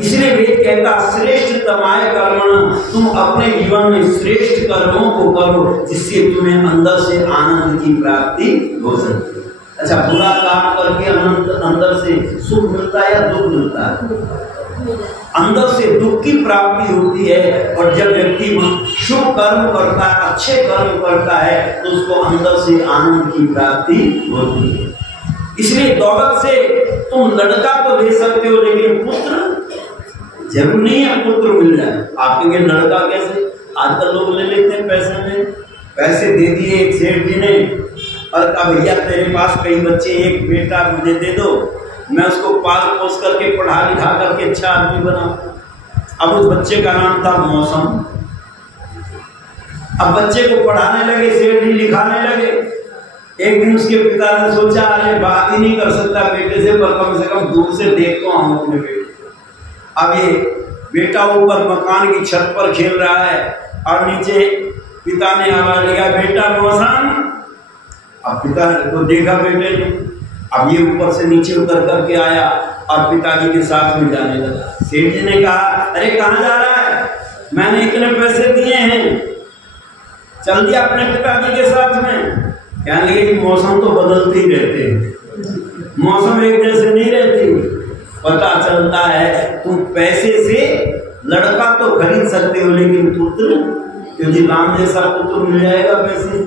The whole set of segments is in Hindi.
इसलिए वेद कहता श्रेष्ठ तमाय कर्मण, तुम अपने जीवन में श्रेष्ठ कर्मों को करो जिससे तुम्हें अंदर से आनंद की प्राप्ति हो सके। अच्छा, बुरा काम करके अंदर से सुख मिलता है या दुख मिलता है? अंदर से दुख की प्राप्ति होती है। और जब व्यक्ति शुभ कर्म करता है, अच्छे कर्म करता है, तो उसको अंदर से आनंद की प्राप्ति होती है। इसलिए दौलत से तुम लड़का तो ले सकते हो, लेकिन पुत्र जरूर नहीं है पुत्र मिल जाए। आपके लिए लड़का कैसे? आजकल लोग ले लेते हैं पैसे में। पैसे दे दिए एक सेठ जी ने और कहा भैया तेरे पास कई बच्चे, एक बेटा मुझे दे दो, मैं उसको पाल पोस करके पढ़ा लिखा करके अच्छा आदमी बना। अब उस बच्चे का नाम था मौसम। अब बच्चे को पढ़ाने लगे, सेठ जी लिखाने लगे। एक दिन उसके पिता ने सोचा अरे बात ही नहीं कर सकता बेटे से, पर कम से कम दूर से देखता हूं अपने बेटे। अब ये बेटा ऊपर मकान की छत पर खेल रहा है और नीचे पिता ने आवाज लगाया बेटा मौसम। अब पिता को देखा बेटे ने, अब ये ऊपर से नीचे उतर करके आया और पिताजी के साथ में जाने लगा। सेठ जी ने कहा अरे कहाँ जा रहा है? मैंने इतने पैसे दिए हैं, चल दिया अपने पिताजी के साथ में। कहने लगे कि मौसम तो बदलते ही रहते हैं, मौसम एक जैसे नहीं रहती। पता चलता है तुम पैसे से लड़का तो खरीद सकते हो, लेकिन पुत्र, क्योंकि राम जैसा पुत्र मिल जाएगा पैसे?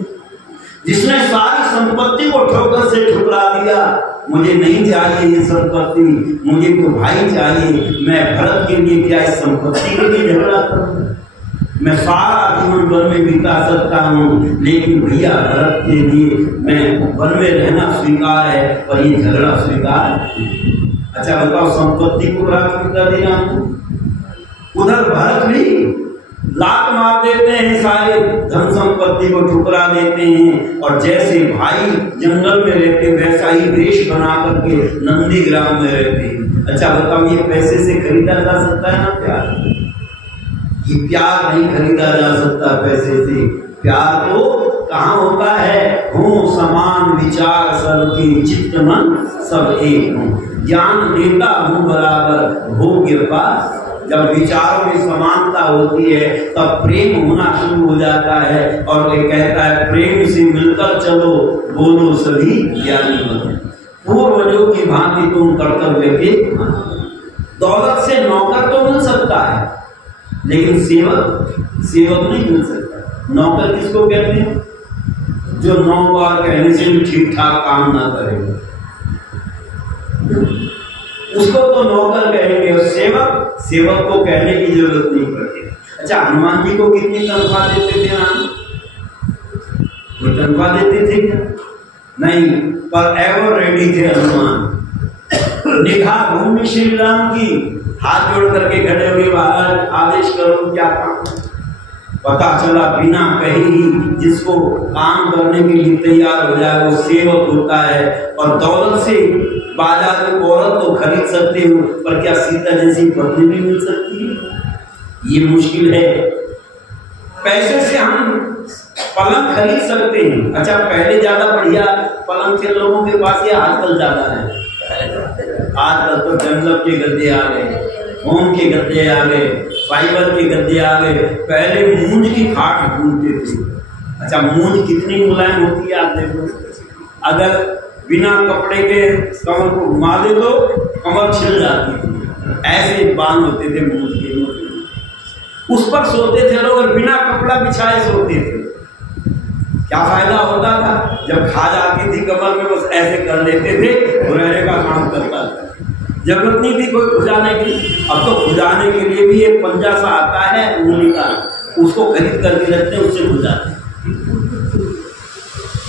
जिसने सारी संपत्ति को ठोकर से ठुकरा दिया, मुझे नहीं चाहिए ये संपत्ति, मुझे तो भाई चाहिए, मैं भरत के लिए क्या इस संपत्ति के लिए झगड़ा करूं? मैं सारा जीवन वन में बिता सकता हूँ, लेकिन भैया भरत के लिए मैं वन में रहना स्वीकार है, पर ये झगड़ा स्वीकार नहीं। अच्छा बताओ, संपत्ति को प्राथमिकता देना। उधर भरत भी लात मार देते हैं, सारे धन संपत्ति को ठुकरा देते हैं, और जैसे भाई जंगल में रहते वैसा ही वेश बना करके नंदी ग्राम में रहते हैं। अच्छा बताओ, ये पैसे से खरीदा जा सकता है ना प्यार? ये प्यार नहीं खरीदा जा सकता पैसे से। प्यार तो कहाँ होता है? हो समान विचार सबके, चित्त मन सब एक हो, ज्ञान देता हूँ बराबर, भोग्य पास। जब विचारों में समानता होती है तब प्रेम होना शुरू हो जाता है। और ये कहता है प्रेम से मिलकर चलो, बोलो सभी ज्ञानी बनो। पूर्वजों की भांति तुम कर्तव्य के। दौलत से नौकर तो मिल सकता है, लेकिन सेवक नहीं मिल सकता। नौकर किसको कहते हैं? जो 9 बार कहने से भी ठीक ठाक काम ना करेगा, उसको तो नौकर कहेंगे। और सेवक को कहने की जरूरत नहीं पड़ती। अच्छा, हनुमान जी को कितनी तनख्वाह देते थे राम? वो तनख्वाह देते थे क्या? नहीं, पर एवर रेडी थे हनुमान। निगाह भूमि श्री राम की, हाथ जोड़ करके खड़े हो गए, महाराज आदेश करो क्या काम? पता चला बिना कहे ही जिसको काम करने के लिए तैयार हो जाए वो सेवक होता है। और दौलत से बाजार में औरत तो खरीद सकते हो, पर क्या सीता जैसी पत्नी भी मिल सकती है? ये मुश्किल है। पैसे से हम पलंग खरीद सकते हैं। अच्छा, पहले ज्यादा बढ़िया पलंग थे लोगों के पास, या आजकल ज्यादा है? आजकल तो डनलप के गद्दे आ गए, फोम के गद्दे आ गए, फाइबर के गद्दे आ गए। पहले मूंज की खाट ढूंढते थे। अच्छा, मूंज कितनी मुलायम होती है आप देखो। अगर बिना कपड़े के कमर को घुमा दे तो कमर छिल जाती थी। ऐसे बांध होते थे मूंज के, उस पर सोते थे लोग, और बिना कपड़ा बिछाए सोते थे। क्या फायदा होता था? जब खा जाती थी कमर में, बस ऐसे कर लेते थे, रहने का काम करता था। जरूरत नहीं थी कोई खुजाने की। अब तो खुजाने के लिए भी एक पंजा सा आता है ऊनी का, उसको खरीद करके रखते हैं, उससे खुजाते।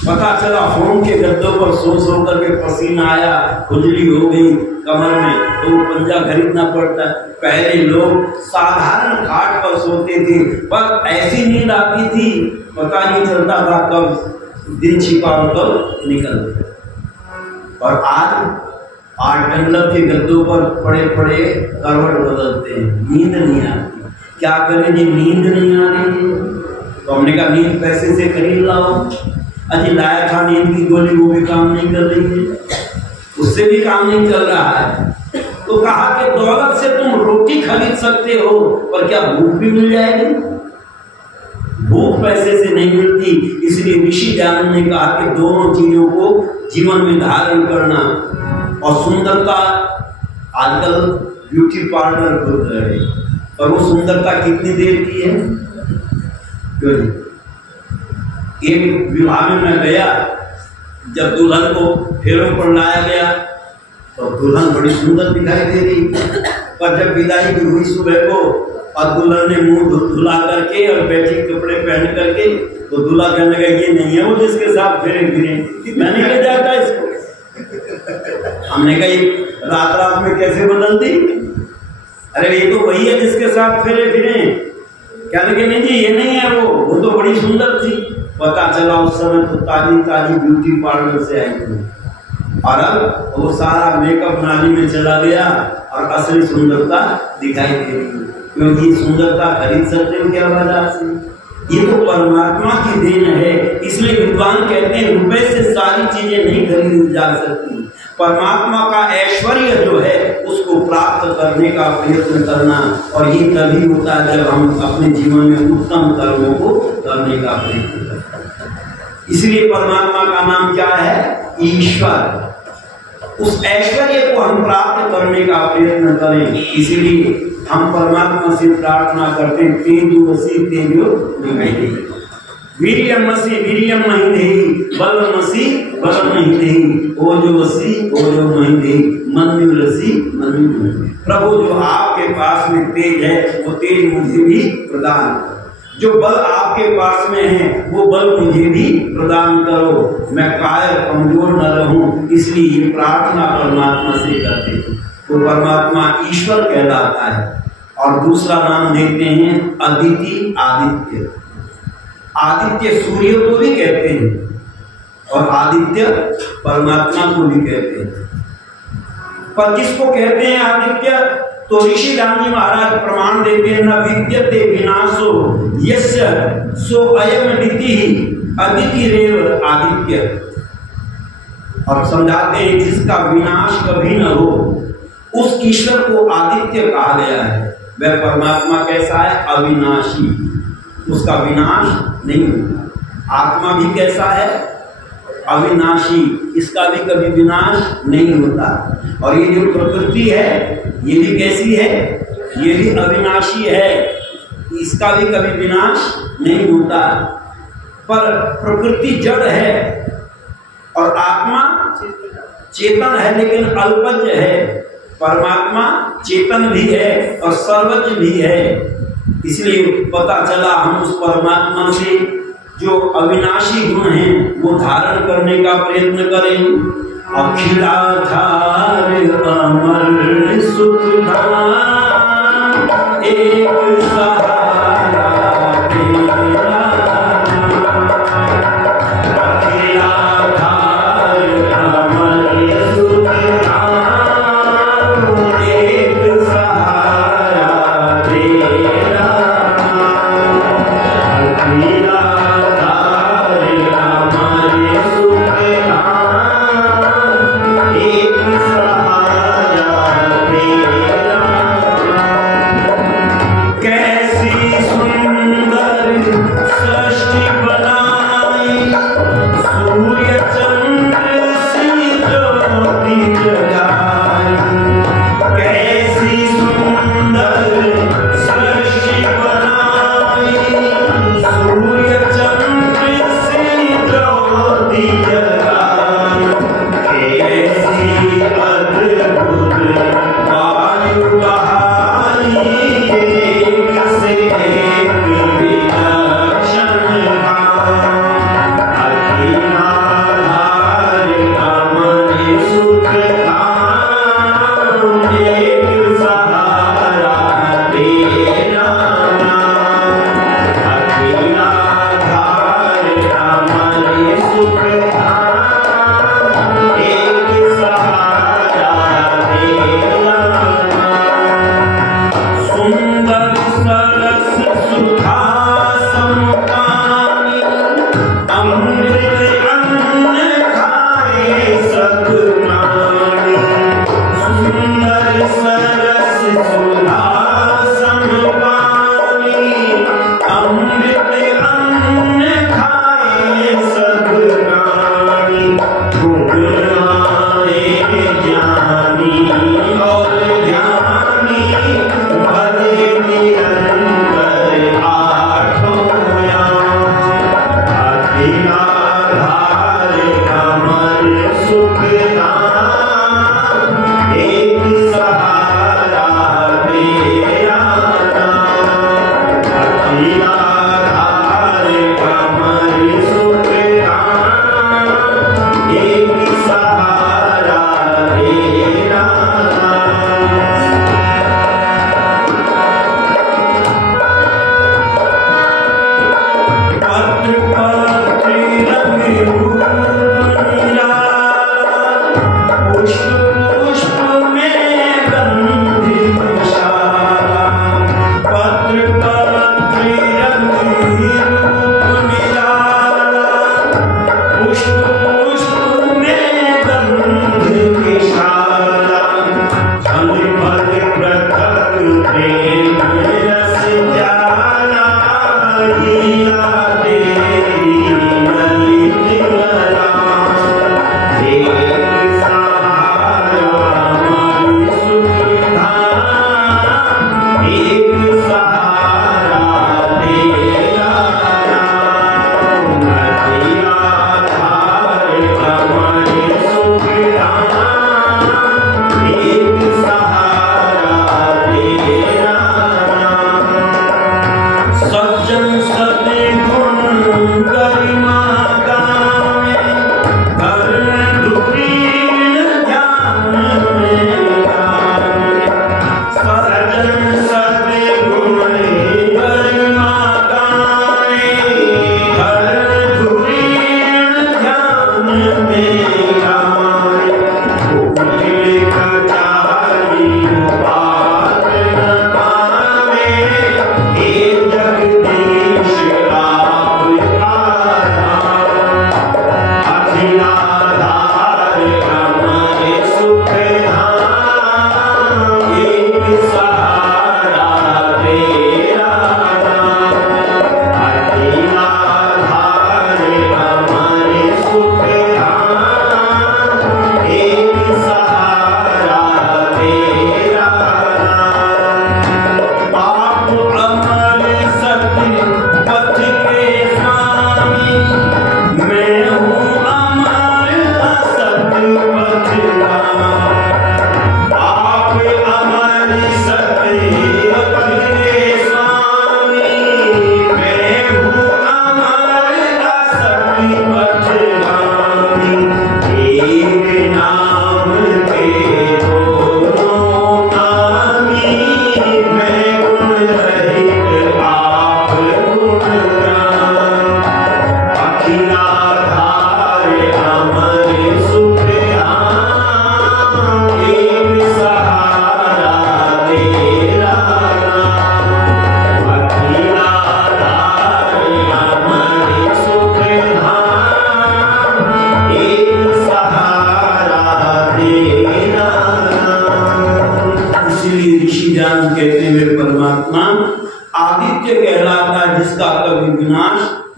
पता चला फोम के गद्दों पर सो करके पसीना आया, खुजली हो गई कमर में, तो वो पंजा खरीदना पड़ता। पहले लोग साधारण खाट पर सोते थे, पर ऐसी नींद आती थी पता नहीं चलता था कब दिन छिपा और कब निकलता। और आज डनलप के गद्दों पर पड़े पड़े करवट बदलते हैं, नींद नहीं आती। क्या करें जी, नींद नहीं आ रही है, तो हमने कहा नींद पैसे से खरीद लाओ। अजी लाया था नींद की गोली, वो भी काम नहीं कर रही है, उससे भी काम नहीं चल रहा है। तो कहा कि दौलत से तुम रोटी खरीद सकते हो, पर क्या भूख भी मिल जाएगी? भूख पैसे से नहीं मिलती। इसलिए ऋषि दयानंद ने कहा कि दोनों चीजों को जीवन में धारण करना। और सुंदरता, आजकल ब्यूटी पार्लर खुल रहे, और वो सुंदरता कितनी देर की है? एक विवाह में मैं गया, जब दुल्हन को फेरों पर लाया गया तो दुल्हन बड़ी सुंदर दिखाई दे रही, पर जब विदाई की हुई सुबह को और दुल्हन ने मुंह धुला करके और बैठी कपड़े पहन करके, तो दूल्हा कहने लगा ये नहीं है वो जिसके साथ फेरे फिरे, मैंने ले जाता इसको। हमने कहा ये रात रात में कैसे बदल दी? अरे ये तो वही है जिसके साथ फेरे फिरे। कहने लगे नहीं जी ये नहीं है वो तो बड़ी सुंदर थी। पता चला उस समय तो ताजी ताजी ब्यूटी पार्लर से आई थी, और अब वो सारा मेकअप नाली में चला गया और असली सुंदरता दिखाई दे रही है। क्योंकि सुंदरता खरीद सकते हो क्या बाजार से? ये तो परमात्मा की देन है। इसलिए विद्वान कहते हैं रुपए से सारी चीजें नहीं खरीदी जा सकती। परमात्मा का ऐश्वर्य जो है उसको प्राप्त करने का प्रयत्न करना, और ये तभी होता है जब हम अपने जीवन में उत्तम कर्मों को करने का प्रयत्न करते हैं। इसलिए परमात्मा का नाम क्या है? ईश्वर। उस ऐश्वर्य को हम प्राप्त करने का प्रयत्न करें। इसलिए हम परमात्मा से प्रार्थना करते हैं तेजोमसि तेजो महि, वीर्यमसि वीर्यम महि देहि, बलमसि बलम महि देहि, ओजोमसि ओजो महि देहि, मन्युरसि मन्यु महि देहि। प्रभु जो आपके पास में तेज है वो तेज मुझे भी प्रदान करो, जो बल आपके पास में है वो बल मुझे भी प्रदान करो, मैं कायर कमजोर न रहूं। इसलिए ये प्रार्थना परमात्मा से करते हैं, तो परमात्मा ईश्वर कहलाता है। और दूसरा नाम देखते हैं अदिति, आदित्य। आदित्य सूर्य को भी कहते हैं और आदित्य परमात्मा को भी कहते हैं। पर किसको कहते हैं आदित्य? तो ऋषि दानी महाराज प्रमाण देते हैं, न विद्यते विनाशो यस्य सो अयम अदिति रेव आदित्य। और समझाते हैं जिसका विनाश कभी न हो उस ईश्वर को आदित्य कहा गया है। वह परमात्मा कैसा है? अविनाशी, उसका विनाश नहीं होता। आत्मा भी कैसा है? अविनाशी, इसका भी कभी विनाश नहीं होता। और ये जो प्रकृति है ये भी कैसी है? ये भी अविनाशी है, इसका भी कभी विनाश नहीं होता। पर प्रकृति जड़ है और आत्मा चेतन है, लेकिन अल्पज्ञ है। परमात्मा चेतन भी है और सर्वज्ञ भी है। इसलिए पता चला हम उस परमात्मा से जो अविनाशी गुण हैं वो धारण करने का प्रयत्न करें। अखिलाधार अमर सुखधाम एक सहारा तेरा, अखिलाधार अमर सुखधाम एक सहारा तेरा, एक सहारा तेरा।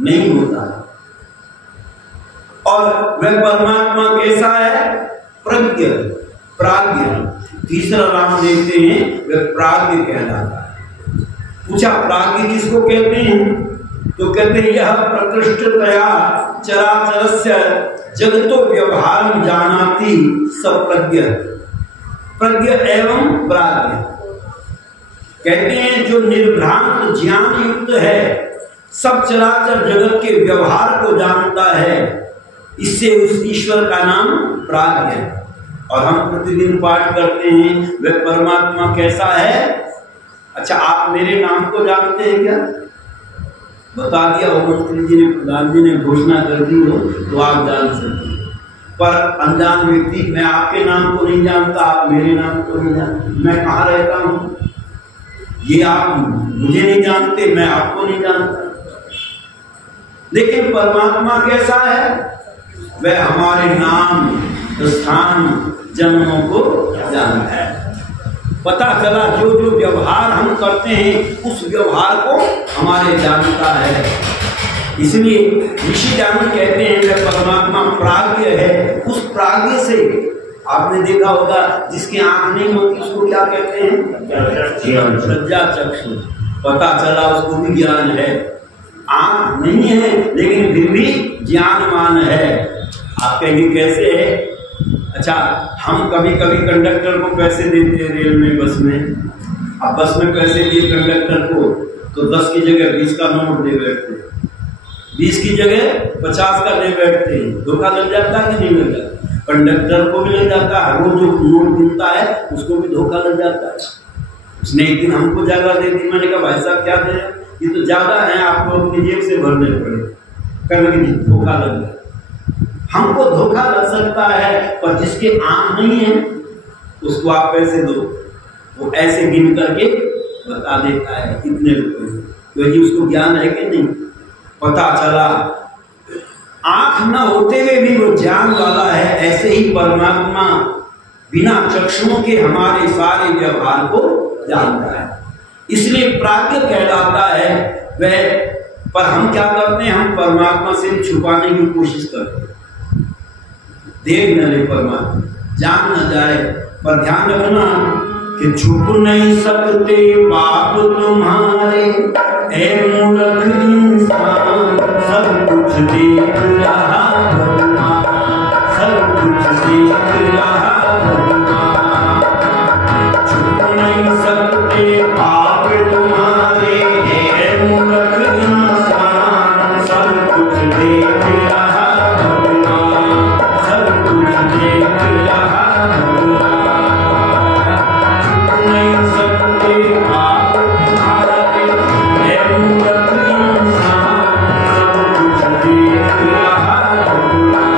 नहीं होता है। और वह परमात्मा कैसा है? प्रज्ञ, प्राज्ञ। तीसरा नाम देखते हैं, वह प्राज्ञ कहलाता है। पूछा प्राज्ञ किसको कहते हैं? तो कहते हैं यह प्रकृष्टतया चराचरस्य जगतो व्यवहार जानाति सप्रज्ञ, प्रज्ञ एवं प्राज्ञ। कहते हैं जो निर्भ्रांत ज्ञान युक्त है, सब चराचर जगत के व्यवहार को जानता है, इससे उस ईश्वर का नाम प्राज्ञ है। और हम प्रतिदिन पाठ करते हैं वह परमात्मा कैसा है? अच्छा, आप मेरे नाम को जानते हैं क्या? बता दिया हो, मंत्री जी ने, प्रधान जी ने घोषणा कर दी हो तो आप जान सकते हैं। पर अनजान व्यक्ति, मैं आपके नाम को नहीं जानता, आप मेरे नाम को नहीं जानते, मैं कहाँ रहता हूँ ये आप मुझे नहीं जानते, मैं आपको नहीं जानता। लेकिन परमात्मा कैसा है? वह हमारे नाम, स्थान, जन्मों को जानता है। पता चला जो जो व्यवहार हम करते हैं उस व्यवहार को हमारे जानता है। इसलिए ऋषि जान कहते हैं वह परमात्मा प्राज्ञ है। उस प्राज्ञ से आपने देखा होगा जिसकी आंख नहीं होती उसको क्या कहते हैं? प्रज्ञा चक्षु। पता चला उसको भी ज्ञान है, आंख नहीं है लेकिन फिर भी ज्ञानमान है। आप कहेंगे कैसे है? अच्छा, हम कभी कभी कंडक्टर को पैसे देते हैं रेल में, बस में। अब बस में पैसे दिए कंडक्टर को तो 10 की जगह 20 का नोट दे बैठते हैं, 20 की जगह 50 का दे बैठते हैं। धोखा लग जाता है कि नहीं लग जाता? कंडक्टर को भी लग जाता है, वो जो नोट गिनता है उसको भी धोखा लग जाता है। उसने एक दिन हमको ज्यादा दे दी, मैंने कहा भाई साहब क्या दे, ये तो ज्यादा है, आपको अपनी जेब से भरने पड़े। कहने धोखा लग गया। हमको धोखा लग सकता है, पर जिसके आंख नहीं है उसको आप पैसे दो, वो ऐसे गिन करके बता देता है कितने रुपए, क्योंकि उसको ज्ञान है कि नहीं। पता चला आंख न होते हुए भी वो ज्ञान वाला है। ऐसे ही परमात्मा बिना चक्षुओं के हमारे सारे व्यवहार को जानता है, इसलिए प्राज्ञ कहलाता है वह। पर हम क्या करते हैं? हम परमात्मा से छुपाने की कोशिश करते हैं, देख न ले परमात्मा, जान न जाए। पर ध्यान रखना कि छुप नहीं सकते पाप तुम्हारे, ऐ मूर्ख इंसान, सब कुछ देख रहा भगवान, सब कुछ देख रहा भगवान। छुप नहीं सकते पाप तुम्हारे, ऐ मूर्ख इंसान, सब कुछ देख रहा भगवान, सब कुछ देख रहा भगवान। नहीं सकते आप तुम्हारे, ऐ मूर्ख इंसान, सब कुछ देख रहा भगवान।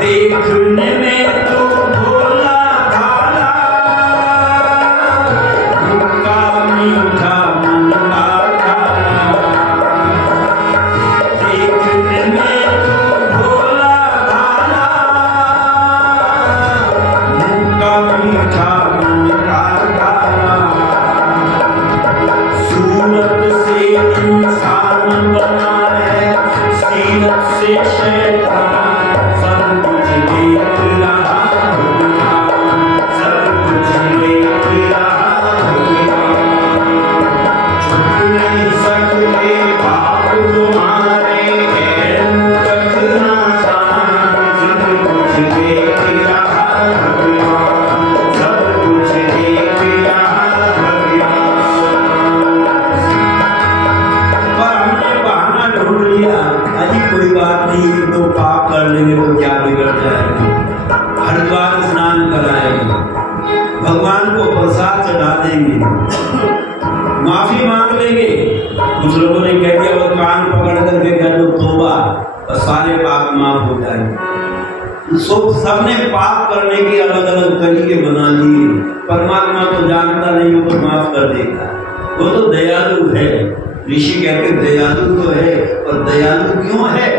देखने में तो भोला भाला, मुक्का मीठा मन का काला। देखने में तो भोला भाला, मीठा मन का काला। सूरत से इंसान बना है, सीरत से शैतान, सब कुछ देख रहा भगवान, सब कुछ देख रहा भगवान। छुप नहीं सकते पाप तुम्हारे, ऐ मूर्ख इंसान, सब कुछ देख रहा भगवान, सब कुछ देख रहा भगवान। पर हमने बहाना ढूंढ लिया, अजी कोई बात नहीं, तो पाप कर लेंगे तो क्या बिगड़ जाएगा, हरिद्वार स्नान कराएंगे, भगवान को प्रसाद चढ़ा देंगे, माफी मांग लेंगे। कुछ लोगों ने कह दिया वो कान पकड़ करके कह दो तौबा, और सारे पाप माफ हो जाएंगे। सबने पाप करने के अलग अलग तरीके बना लिए। परमात्मा तो जानता नहीं, वो तो माफ कर देगा, वो तो दयालु है। ऋषि कहते दयालु तो है, पर दयालु क्यों है,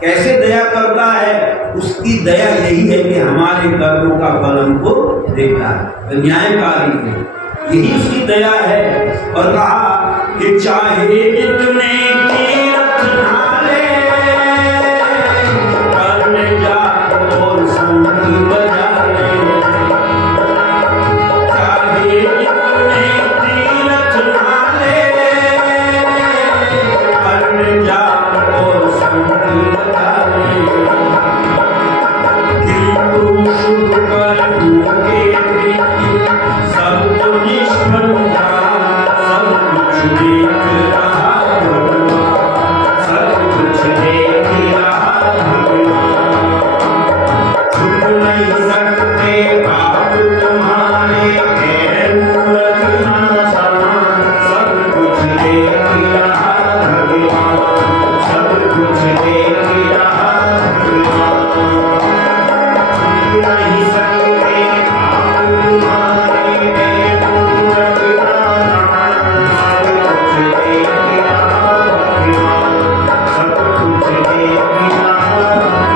कैसे दया करता है? उसकी दया यही है कि हमारे कर्मों का फल हमको देता है, न्यायकारी है, यही उसकी दया है। और कहा कि चाहे जितने तीर्थ नाले, करने जा और शंख बजा ले, चाहे जितने तीर्थ नाले, करने जा और शंख बजा ले, किंतु शुभ कर्मों के सब तो निष्फल जा, सब कुछ देख रहा भगवान, सब कुछ देख रहा भगवान। छुप नहीं सकते पाप तुम्हारे, ऐ मूर्ख इंसान, सब कुछ देख रहा भगवान, सब कुछ देख रहा भगवान। छुप नहीं सकते पाप तुम्हारे, ऐ मूर्ख इंसान, सब कुछ देख रहा भगवान, सब कुछ देख रहा भगवान।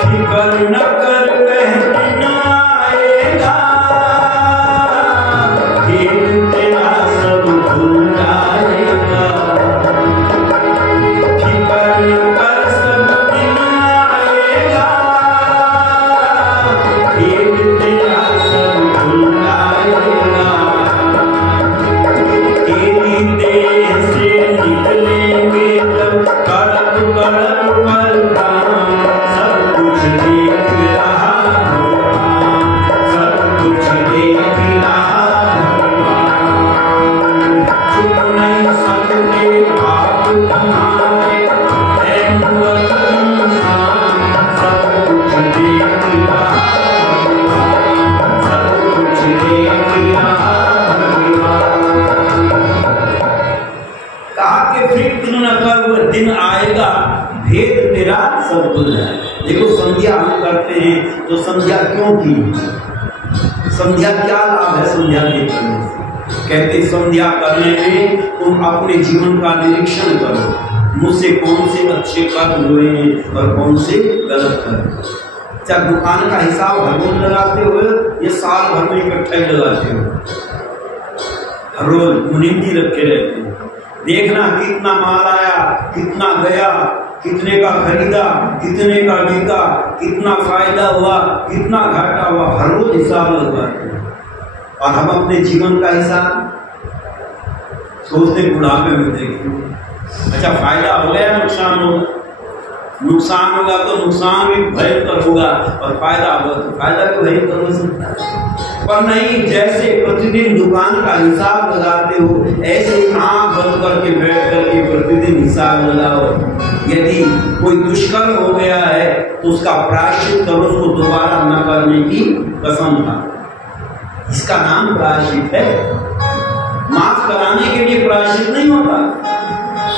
फिकर न कर वह दिन आएगा, फिर तेरा सब भूल जाएगा। फिकर न कर सब देखो संध्या हम करते हैं तो संध्या क्यों की, संध्या क्या लाभ है संध्या के करने से? कहते संध्या करने में तुम अपने जीवन का निरीक्षण करो, मुझसे कौन से अच्छे कर्म हुए हैं और कौन से गलत कर्म। चाहे दुकान का हिसाब हर रोज लगाते हो या साल भर में इकट्ठा ही लगाते हो, हर रोज मुनिंदी रखे रहते हो, देखना कितना माल आया, कितना गया, कितने का खरीदा, कितने का बिका, कितना फायदा हुआ, कितना घाटा हुआ, हर रोज हिसाब लगवाते हैं। और हम अपने जीवन का हिसाब सोचते बुढ़ापे में देखें, अच्छा फायदा हो गया, नुकसान हो, नुकसान होगा तो नुकसान भी भयंकर होगा और फायदा होगा तो फायदा भी भयंकर हो सकता है। पर नहीं, जैसे प्रतिदिन दुकान का हिसाब लगाते हो ऐसे ही आंख बंद करके बैठ करके प्रतिदिन हिसाब लगाओ। यदि कोई दुष्कर्म हो गया है तो उसका प्रायश्चित करो, उसको दोबारा न करने की कसम खा, इसका नाम प्रायश्चित है। माफ कराने के लिए प्रायश्चित नहीं होता,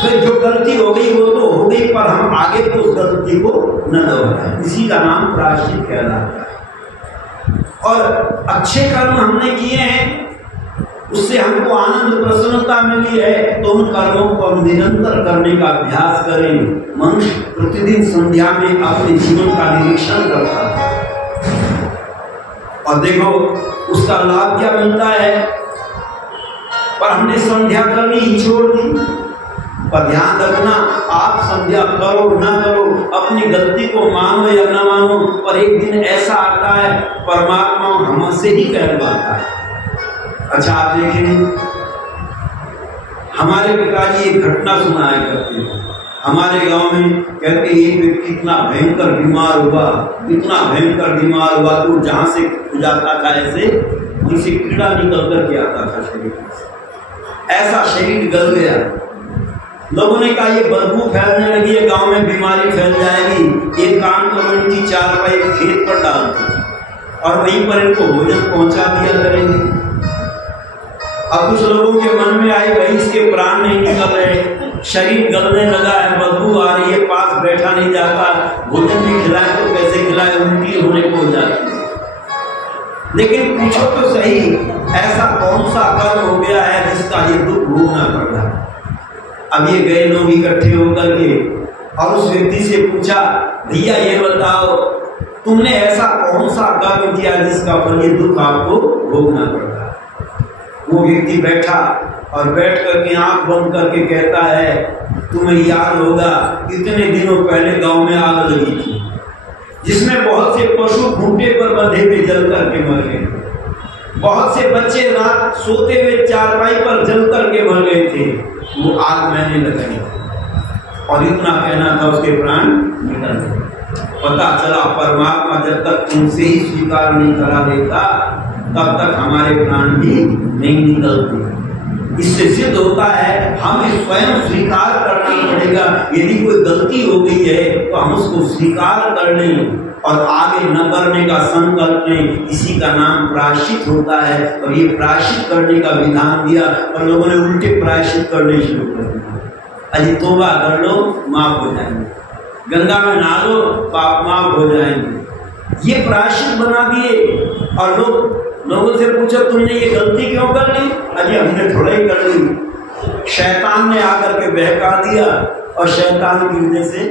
फिर जो गलती हो गई वो तो हो गई, पर हम आगे तो उस गलती को न दोहराएं, इसी का नाम प्रायश्चित कहलाता है। और अच्छे कर्म हमने किए हैं, उससे हमको आनंद प्रसन्नता मिली है, तो उन कर्मों को हम निरंतर करने का अभ्यास करें। मनुष्य प्रतिदिन संध्या में अपने जीवन का निरीक्षण करता है और देखो उसका लाभ क्या मिलता है। पर हमने संध्या करनी ही छोड़ दी। पर ध्यान रखना, आप संध्या करो ना करो, अपनी गलती को मानो या ना मानो, पर एक दिन ऐसा आता है परमात्मा हमसे ही कहलवाता है। अच्छा आप देखें, हमारे पिताजी एक घटना सुनाया करते हैं। हमारे गांव में कहते एक व्यक्ति इतना भयंकर बीमार हुआ, इतना भयंकर बीमार हुआ तो जहां से जाता था ऐसे उनसे कीड़ा निकल करके आता था शरीर से, ऐसा शरीर गल गया। लोगों ने कहा ये बदबू फैलने लगी है, गांव में बीमारी फैल जाएगी, एक काम करो इनकी चारपाई खेत पर डाल दो और वहीं पर इनको भोजन पहुंचा दिया करेंगे। अब कुछ लोगों के मन में आई भाई इसके प्राण नहीं निकल रहे, शरीर गलने लगा है, बदबू आ रही है, पास बैठा नहीं जाता, भोजन भी खिलाए तो कैसे खिलाए, उल्टी होने को हो जाती है। लेकिन पूछो तो सही, ऐसा कौन सा कर्म हो गया है जिसका ये दुख भोगना पड़ रहा है। अब ये गए लोग इकट्ठे होकर के और उस व्यक्ति से पूछा, भैया ये बताओ तुमने ऐसा कौन सा कर्म किया जिसका फल ये दुख आपको भोगना पड़ रहा है। वो व्यक्ति बैठा और बैठ करके आंख बंद करके कहता है, तुम्हें याद होगा इतने दिनों पहले गांव में आग लगी थी जिसमें बहुत से पशु खूंटे पर बंधे हुए जल करके मर गए, बहुत से बच्चे रात सोते हुए चारपाई पर जल करके मर गए थे, वो आग मैंने लगाई और इतना कहना था उसके प्राण निकल गए। पता चला परमात्मा जब तक तुमसे ही स्वीकार नहीं करा देता तब तक हमारे प्राण भी नहीं निकलते। इससे सिद्ध होता है हमें स्वयं स्वीकार करना पड़ेगा। यदि कोई गलती हो गई है तो हम उसको स्वीकार कर लें और आगे न करने का संकल्प लें, इसी का नाम प्रायश्चित होता है। और ये प्रायश्चित करने का विधान दिया और लोगों ने उल्टे प्रायश्चित करने शुरू कर दिया। अजी तौबा कर लो माफ हो जाएंगे, गंगा में नहा लो पाप माफ हो जाएंगे, ये प्रायश्चित बना दिए। और लोगों से पूछो तुमने ये गलती क्यों कर ली, अजी हमने थोड़ा ही कर ली, शैतान ने आकर के बहका दिया और शैतान की वजह से